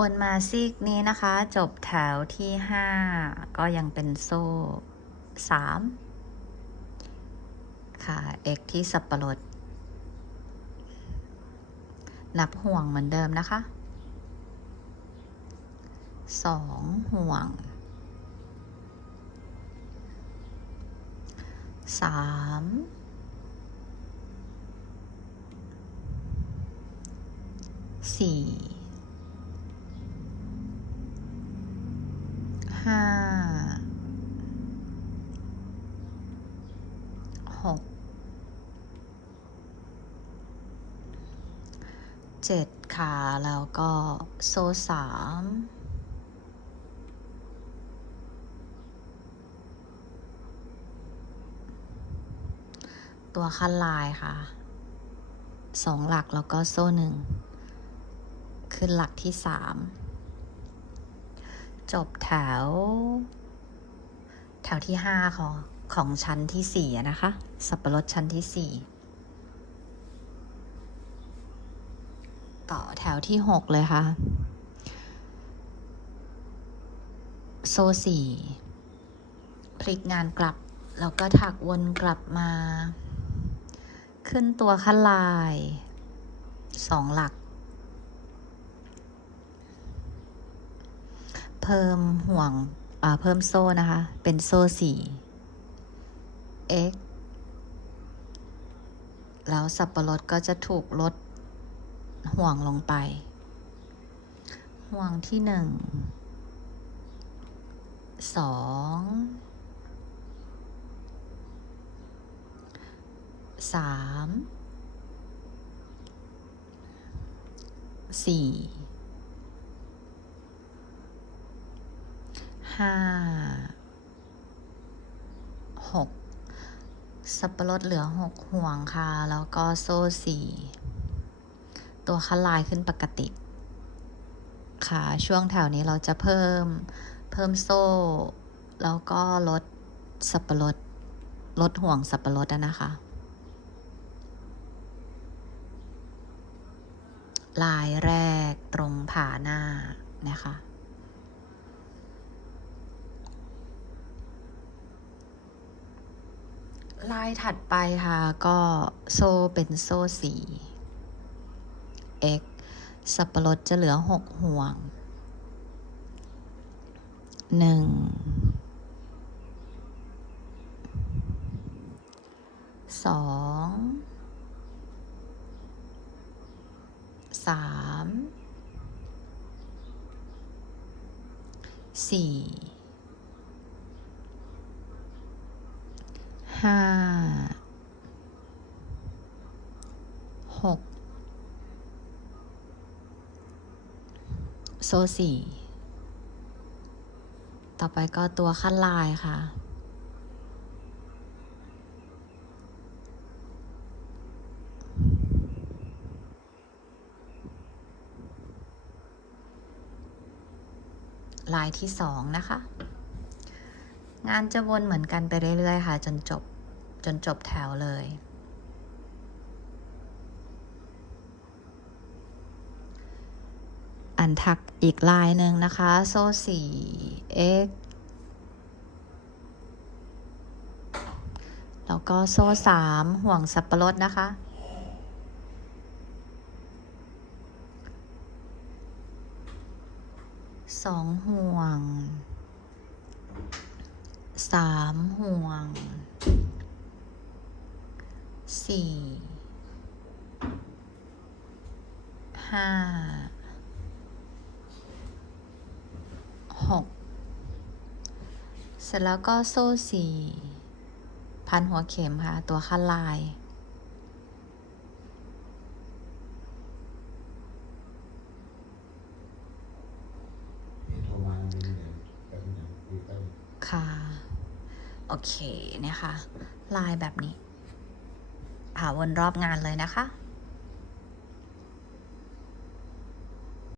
วนมาซีกนี้นะคะ จบแถวที่ห้าก็ยังเป็นโซ่สามค่ะ x ที่สับปะรด นับห่วงเหมือนเดิมนะคะสองห่วงสามสี่ ห้าหกเจ็ดค่ะแล้วก็โซ่สามตัวคันลายค่ะสองหลักแล้วก็โซ่หนึ่ง ขึ้นหลักที่สาม จบแถว แถวที่ห้าของของชั้นที่สี่นะคะ สับปะรดชั้นที่สี่ต่อแถวที่หกเลยค่ะ โซ่สี่พลิกงานกลับ แล้วก็ถักวนกลับมา ขึ้นตัวขั้นลายสองหลัก เพิ่มห่วงอ่าเพิ่มโซ่นะคะ เป็นโซ่สี่ x แล้วสับปะรดก็จะถูกลดห่วงลงไป ห่วงที่หนึ่งสองสามสี่ ห้าหกสับปะรดเหลือหกห่วงค่ะ แล้วก็โซ่สี่ตัวคันลายขึ้นปกติ ค่ะ ช่วงแถวนี้เราจะเพิ่มเพิ่มโซ่ แล้วก็ลดสับปะรดลดห่วงสับปะรดนะคะ ลายแรกตรงผ่าหน้านะคะ ลายถัดไปค่ะ ก็โซ่เป็นโซ่สี x สับปะรดจะเหลือหกห่วงหนึ่งสองสามสี่ ห้าหกโซ่สี่ต่อไปก็ตัวขั้นลายค่ะ ลายที่สองนะคะ งานจะวนเหมือนกันไปเรื่อยๆ ค่ะ จนจบ จนจบแถวเลย อันถักอีกลายหนึ่งนะคะ โซ่สี่ x แล้วก็โซ่สามห่วงสับปะรดนะคะสองห่วงสามห่วง สี่ห้าหกเสร็จแล้วก็โซ่สี่พันหัวเข็มค่ะ ตัวขั้นลายนี่โทรมาไม่ได้เลยแต่มันยังคุยกันค่ะ โอเคเนี่ยค่ะลายแบบนี้อ่า วนรอบงานเลยนะคะ